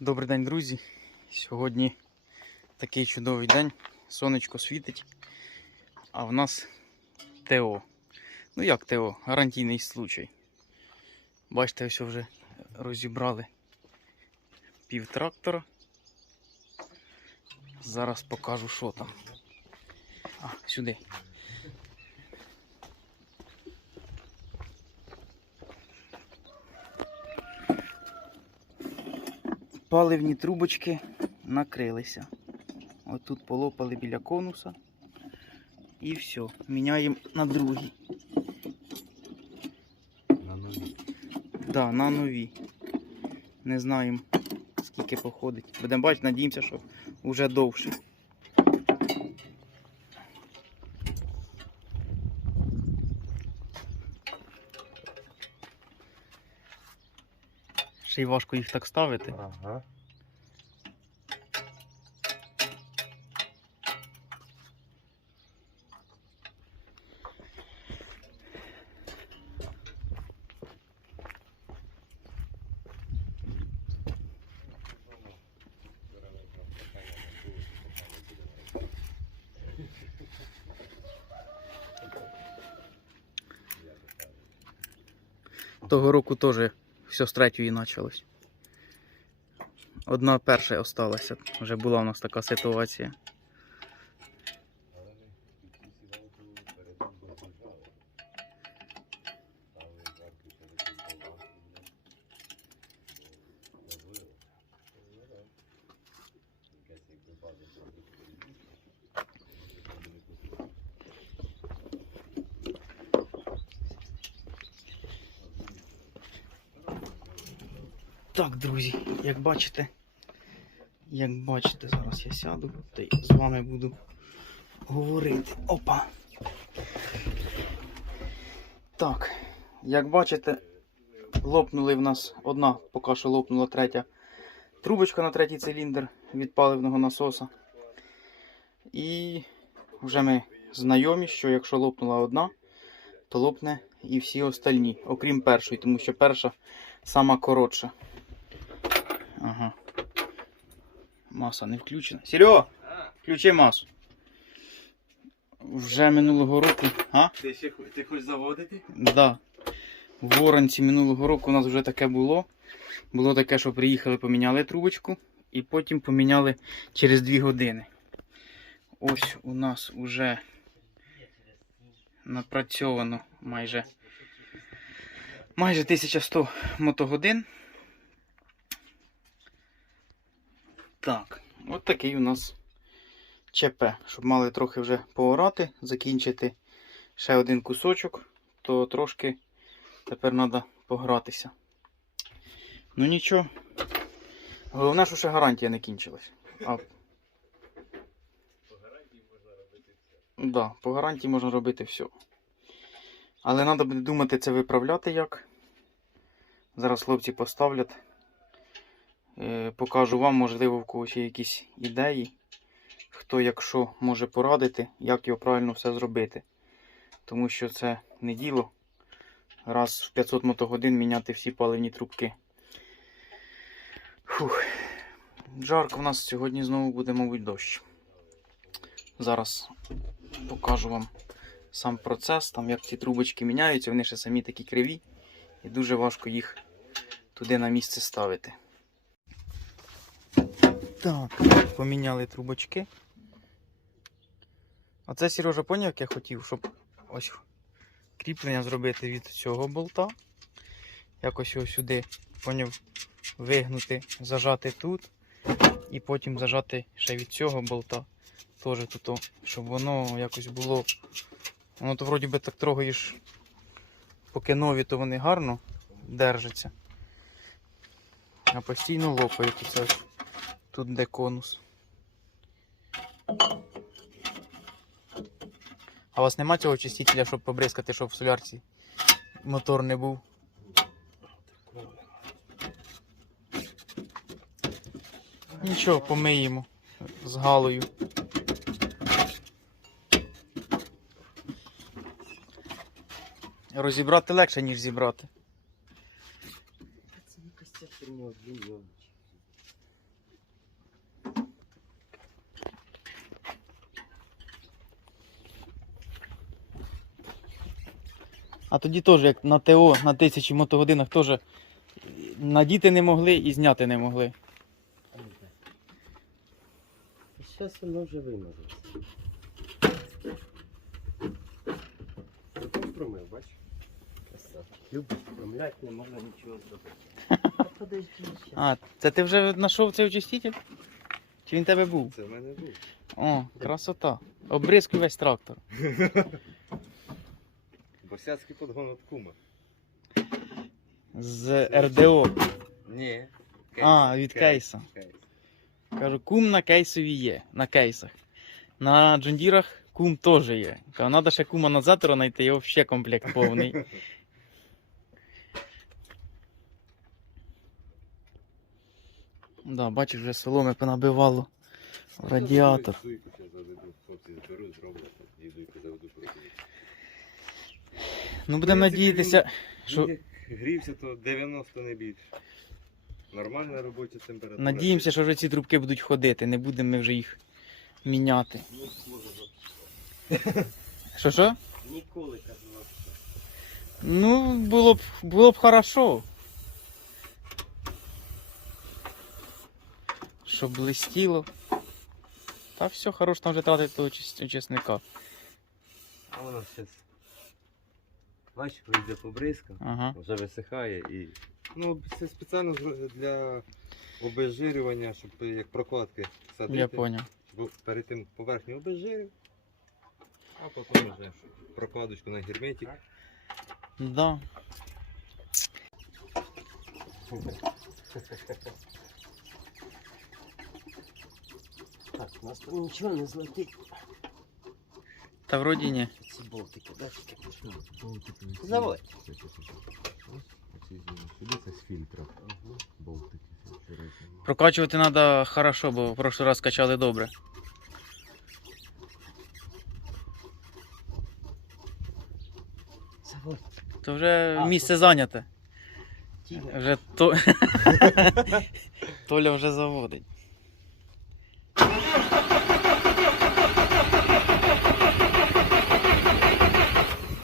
Добрий день, друзі. Сьогодні такий чудовий день. Сонечко світить, а в нас ТО. Ну як ТО? Гарантійний случай. Бачите, ось вже розібрали пів трактора. Зараз покажу, що там. А, сюди. Паливні трубочки накрилися. Ось тут полопали біля конуса. І все. Міняємо на другий. На нові. Да, на нові. Не знаємо, скільки походить. Будемо бачити, надіємося, що вже довше. Ще й важко їх так ставити. Ага. Того року теж все з третьої почалось. Одна перша осталася. Вже була у нас така ситуація. Так, друзі, як бачите, як бачите, зараз я сяду та з вами буду говорити. Опа. Так, як бачите, лопнули в нас одна, поки що лопнула третя трубочка на третій циліндр від паливного насоса. І вже ми знайомі, що якщо лопнула одна, то лопне і всі остальні, окрім першої, тому що перша сама коротша. Ага. Маса не включена. Серега, включи масу. Вже минулого року. А? Ти ще ти хочеш заводити? Да. В Воронці минулого року у нас вже таке було. Було таке, що приїхали, поміняли трубочку і потім поміняли через 2 години. Ось у нас вже напрацьовано майже майже 1100 мотогодин. Так, от такий у нас ЧП, щоб мали трохи вже поорати, закінчити ще один кусочок, то трошки тепер треба погратися. Ну нічого. Головне, що ще гарантія не кінчилась. А... Да, по гарантії можна робити все. Але треба буде думати це виправляти як. Зараз хлопці поставлять. Е, покажу вам, можливо, в когось є якісь ідеї. Хто, якщо може порадити, як його правильно все зробити. Тому що це не діло. Раз в 500 мотогодин міняти всі паливні трубки. Фух. Жарко в нас сьогодні знову буде, мабуть, дощ. Зараз покажу вам сам процес, там як ці трубочки міняються, вони ще самі такі криві, і дуже важко їх туди на місце ставити. Так, поміняли трубочки. А це Сережа поняв, як я хотів, щоб ось кріплення зробити від цього болта. Якось його сюди поняв вигнути, зажати тут. І потім зажати ще від цього болта. Теж тут, щоб воно якось було. Воно то вроді би так трогаєш, поки нові, то вони гарно держаться. А постійно лопають оце. Тут де конус. А у вас нема цього чистителя, щоб побризкати, щоб в солярці мотор не був? Нічого, помиємо з галою. Розібрати легше, ніж зібрати. Це якась ця А тоді теж, як на ТО, на тисячі мотогодинах теж надіти не могли і зняти не могли. Зараз воно вже вимазалося. Потім промив, бач? Любиш промляти, не можна нічого зробити. А подожди ще. А, це ти вже знайшов цей очиститель? Чи він в тебе був? Це в мене був. О, красота. Обризкуй весь трактор. Босяцький подгон від кума. З РДО. Ні. А, від кейса. Кейс. Кажу, кум на кейсові є, на кейсах. На джондірах кум теж є. Кажу, треба ще куманізатора знайти, його ще комплект повний. Да, бачиш, вже соломи понабивало в радіатор. Ще заведу. Хлопці зберуть, зроблять. І дуйку заведу проти. Ну, будемо надіятися, що Він як грівся, то 90 не більше. Нормальна робоча температура. надіємося, що вже ці трубки будуть ходити, не будемо ми вже їх міняти. Що що? Ніколи кажу. Ну, було б було б хорошо. Щоб блистіло. Та все, хорош там вже тратити того чис-. А воно зараз. Бачиш, вийде побризка. Ага. Вже висихає і. Ну, це спеціально зро- для обезжирювання, щоб як прокладки садити. Я поняв. Бо перед тим поверхню обезжирив, а потім вже прокладочку на герметик. Да. Так, у нас тут нічого не злетить. Та вроді ні. Ці болтики, да? Заводь. Сюди це з фільтра. Болтики. Прокачувати треба хорошо, бо в прошлий раз качали добре. Заводь. То вже А, місце зайняте. Вже то... Толя вже заводить.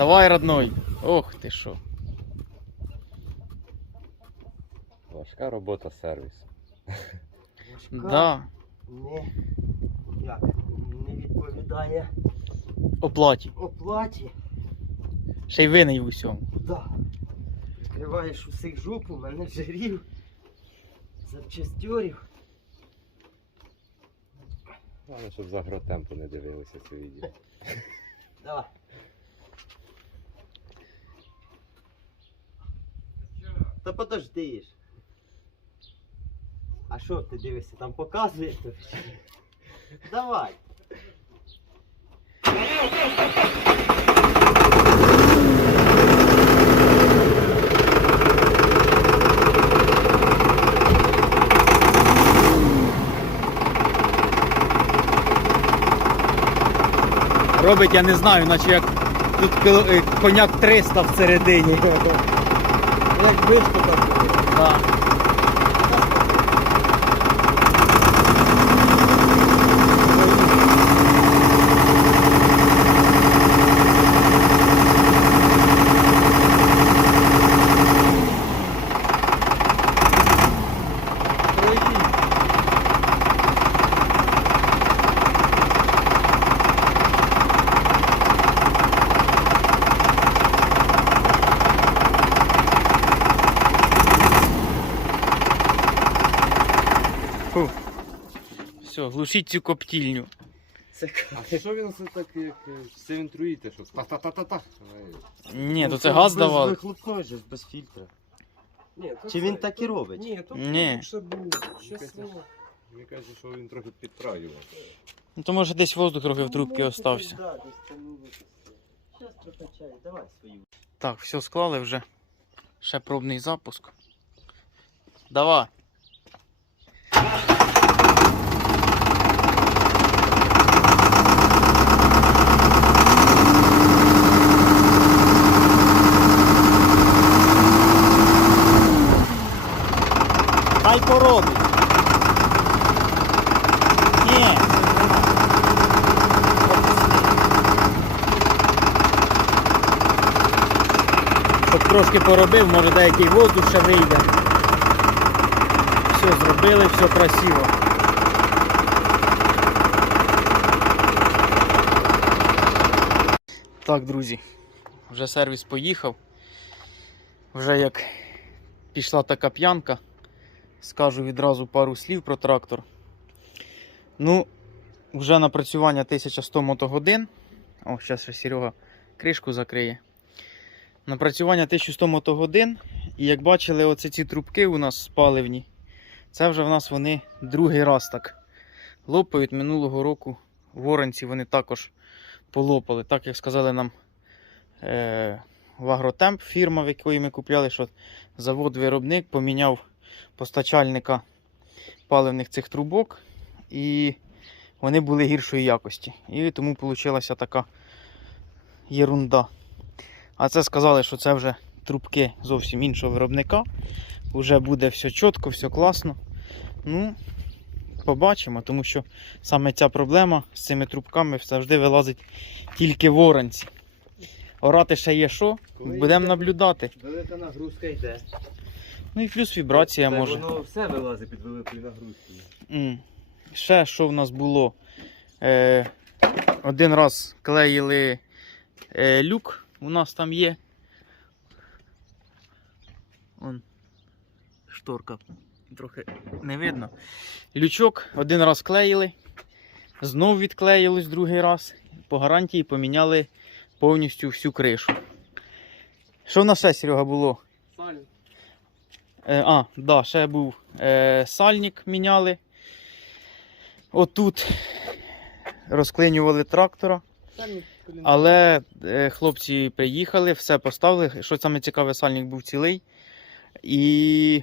Давай, родной. Ох ти що. Важка робота сервіс. Да. Не, як, не відповідає Оплаті. оплаті. Ще й винний в усьому. Да. Відкриваєш усіх жопу, менеджерів, запчастьорів. Головне, щоб за гротемпу не дивилися це відео. Да. Та подожди ж. А що ти дивишся, там показує тобі? Давай. Робить, я не знаю, наче як тут е, коняк 300 всередині. Як там. Да. Все, глушіть цю коптільню. Це А що він це так як е, все інтруїте, що та-та-та-та-та? Ні, то це газ Ну, без давали. вихлопної же, без фільтра. Ні, то Чи це- він так і робить? Ні, тут Ні. лучше було. Чесно. Мені кажуть, що він трохи підтраював. Ну то може десь воздух трохи в Ну, трубці остався. Да, десь тянулося. Зараз прокачаю, давай свою. Так, все склали вже. Ще пробний запуск. Давай. Трошки поробив, може деякий воздух ще вийде. Все зробили, все красиво. Так, друзі, вже сервіс поїхав. Вже як пішла така п'янка, скажу відразу пару слів про трактор. Ну, вже напрацювання 1100 мотогодин. О, зараз ще Серега кришку закриє. Напрацювання 1100 мотогодин. І як бачили, оці ці трубки у нас паливні. Це вже в нас вони другий раз так лопають. Минулого року в Оранці вони також полопали. Так як сказали нам е, в Агротемп, фірма, в якої ми купляли, що завод-виробник поміняв постачальника паливних цих трубок. І вони були гіршої якості. І тому вийшла така єрунда. А це сказали, що це вже трубки зовсім іншого виробника. Вже буде все чітко, все класно. Ну, побачимо, тому що саме ця проблема з цими трубками завжди вилазить тільки в оранці. Орати ще є що? Будемо наблюдати. Велика нагрузка йде. Ну і плюс вібрація Та може. Воно все вилазить під великою нагрузкою. М. Ще що в нас було? Е, один раз клеїли е, люк, у нас там є. Он, шторка трохи не видно. Лючок один раз клеїли, знов відклеїлось другий раз. По гарантії поміняли повністю всю кришу. Що в нас ще, Серега, було? Сальник. Е, а, да, ще був е, сальник міняли. Отут розклинювали трактора. Сальник. Але е, хлопці приїхали, все поставили. Що саме цікаве, сальник був цілий. І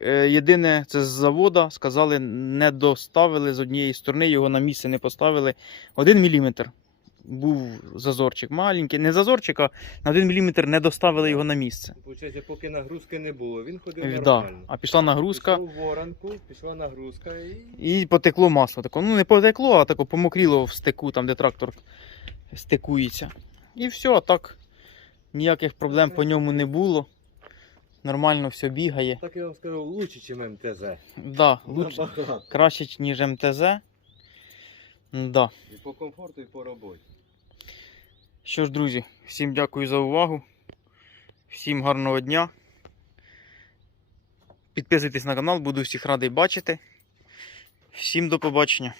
е, єдине, це з завода сказали, не доставили з однієї сторони, його на місце не поставили. Один міліметр був зазорчик маленький. Не зазорчик, а на один міліметр не доставили його на місце. Получається, поки нагрузки не було, він ходив Е, Да. нормально. А пішла нагрузка. Пішов воронку, пішла нагрузка і І потекло масло. Тако. Ну не потекло, а тако помокріло в стеку, там де трактор стикується. І все, так ніяких проблем по ньому не було. Нормально все бігає. так я вам скажу, лучше, ніж МТЗ. Да, лучше, краще, ніж МТЗ. Да. І по комфорту, і по роботі. Що ж, друзі, всім дякую за увагу. Всім гарного дня. Підписуйтесь на канал, буду всіх радий бачити. Всім до побачення.